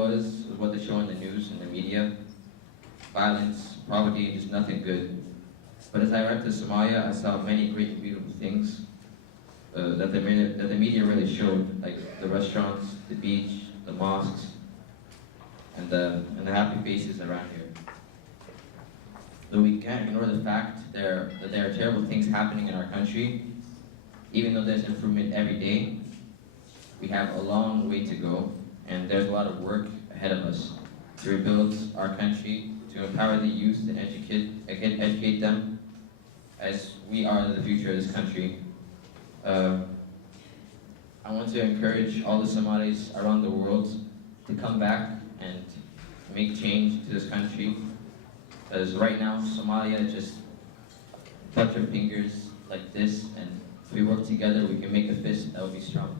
was what they show in the news and the media. Violence, poverty, just nothing good. But as I arrived to Somalia, I saw many great and beautiful things that the media really showed, like the restaurants, the beach, the mosques, and the happy faces around here. Though we can't ignore the fact that there are terrible things happening in our country, even though there's improvement every day, we have a long way to go, and there's a lot of work ahead of us to rebuild our country, to empower the youth and educate them, as we are the future of this country. I want to encourage all the Somalis around the world to come back and make change to this country. Because right now, Somalia is just a bunch of fingers like this, and if we work together, we can make a fist that will be strong.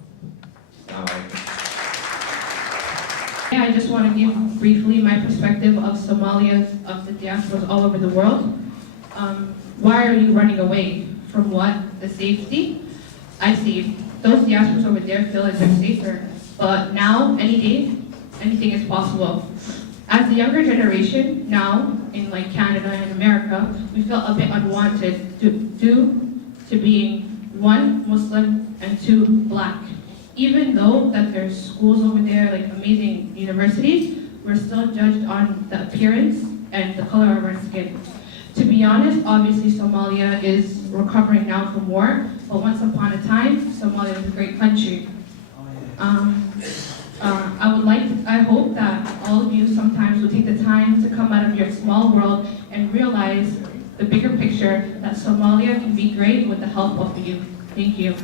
Yeah, I just want to give briefly my perspective of Somalia, of the diasporas all over the world. Why are you running away? From what? The safety? I see. Those diasporas over there feel like they're safer. But now, any day, anything is possible. As the younger generation, now, in like Canada and America, we feel a bit unwanted due to being one, Muslim, and two, Black. Even though that there's schools over there, like amazing universities, we're still judged on the appearance and the color of our skin. To be honest, obviously Somalia is recovering now from war, but once upon a time, Somalia was a great country. I hope that all of you sometimes will take the time to come out of your small world and realize the bigger picture that Somalia can be great with the help of you. Thank you.